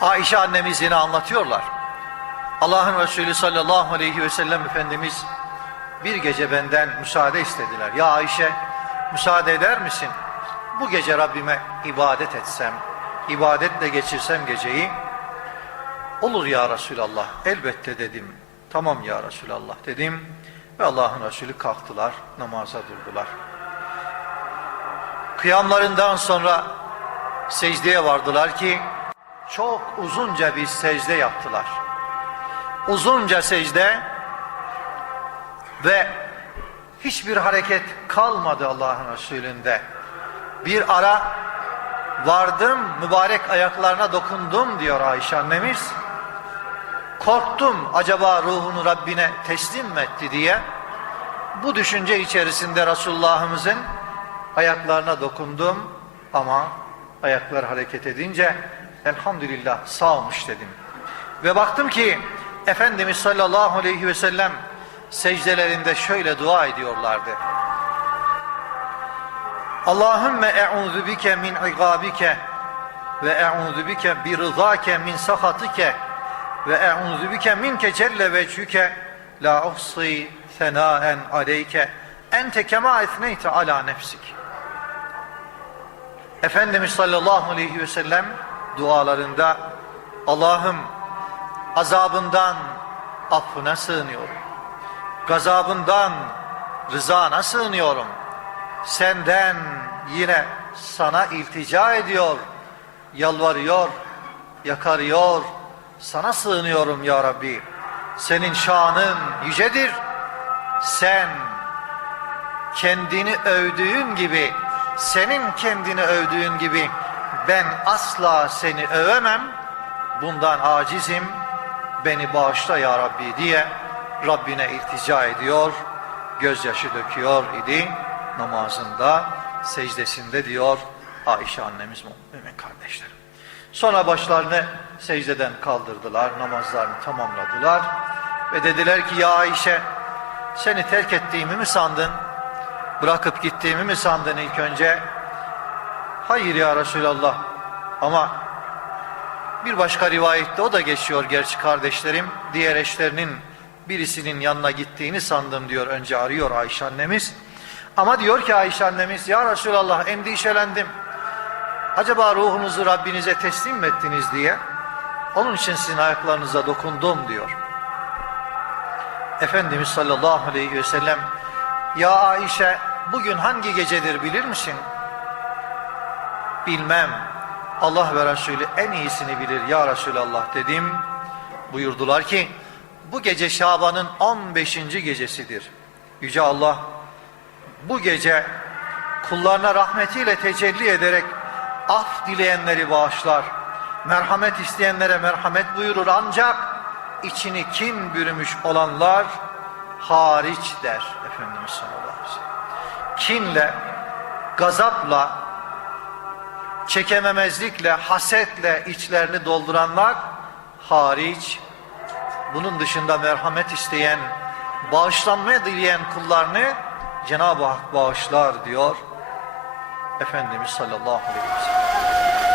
Ayşe annemiz yine anlatıyorlar. Allah'ın Resulü sallallahu aleyhi ve sellem Efendimiz bir gece benden müsaade istediler. Ya Ayşe müsaade eder misin? Bu gece Rabbime ibadet etsem, ibadetle geçirsem geceyi. Olur ya Resulallah elbette dedim. Tamam ya Resulallah dedim. Ve Allah'ın Resulü kalktılar namaza durdular. Kıyamlarından sonra secdeye vardılar ki çok uzunca bir secde yaptılar. Uzunca secde ve hiçbir hareket kalmadı Allah'ın Resulü'nde. Bir ara vardım mübarek ayaklarına dokundum diyor Ayşe annemiz. Korktum acaba ruhunu Rabbine teslim mi etti diye. Bu düşünce içerisinde Resulullah'ımızın ayaklarına dokundum ama ayaklar hareket edince elhamdülillah sağmış dedim. Ve baktım ki Efendimiz sallallahu aleyhi ve sellem secdelerinde şöyle dua ediyorlardı. Allahümme e'udhu bike min igabike ve e'udhu bike bi rızake min sahatike ve e'udhu bike minke celle vechüke la uhsi senaen aleyke ente kema ethneyte ala nefsik. Efendimiz sallallahu aleyhi ve sellem dualarında Allah'ım azabından affına sığınıyorum. Gazabından rızana sığınıyorum. Senden yine sana iltica ediyor, yalvarıyor, yakarıyor. Sana sığınıyorum ya Rabbi. Senin şanın yücedir. Sen kendini övdüğün gibi, senin kendini övdüğün gibi ben asla seni övemem. Bundan acizim. Beni bağışla ya Rabbi diye Rabbine iltica ediyor. Gözyaşı döküyor idi namazında, secdesinde diyor Ayşe annemiz mümin kardeşlerim. Sonra başlarını secdeden kaldırdılar, namazlarını tamamladılar ve dediler ki ya Ayşe seni terk ettiğimi mi sandın? Bırakıp gittiğimi mi sandın ilk önce? Hayır ya Resulallah ama bir başka rivayette o da geçiyor gerçi kardeşlerim. Diğer eşlerinin birisinin yanına gittiğini sandım diyor önce arıyor Ayşe annemiz. Ama diyor ki Ayşe annemiz ya Resulallah endişelendim. Acaba ruhunuzu Rabbinize teslim ettiniz diye. Onun için sizin ayaklarınıza dokundum diyor. Efendimiz sallallahu aleyhi ve sellem ya Ayşe bugün hangi gecedir bilir misin? Bilmem. Allah ve Resulü en iyisini bilir ya Resulallah dedim. Buyurdular ki bu gece Şaban'ın 15. gecesidir. Yüce Allah bu gece kullarına rahmetiyle tecelli ederek af dileyenleri bağışlar. Merhamet isteyenlere merhamet buyurur ancak içini kin bürümüş olanlar hariç der Efendimiz sallallahu aleyhi ve sellem. Kinle, gazapla, çekememezlikle, hasetle içlerini dolduranlar hariç. Bunun dışında merhamet isteyen, bağışlanma dileyen kullarını Cenab-ı Hak bağışlar diyor Efendimiz sallallahu aleyhi ve sellem.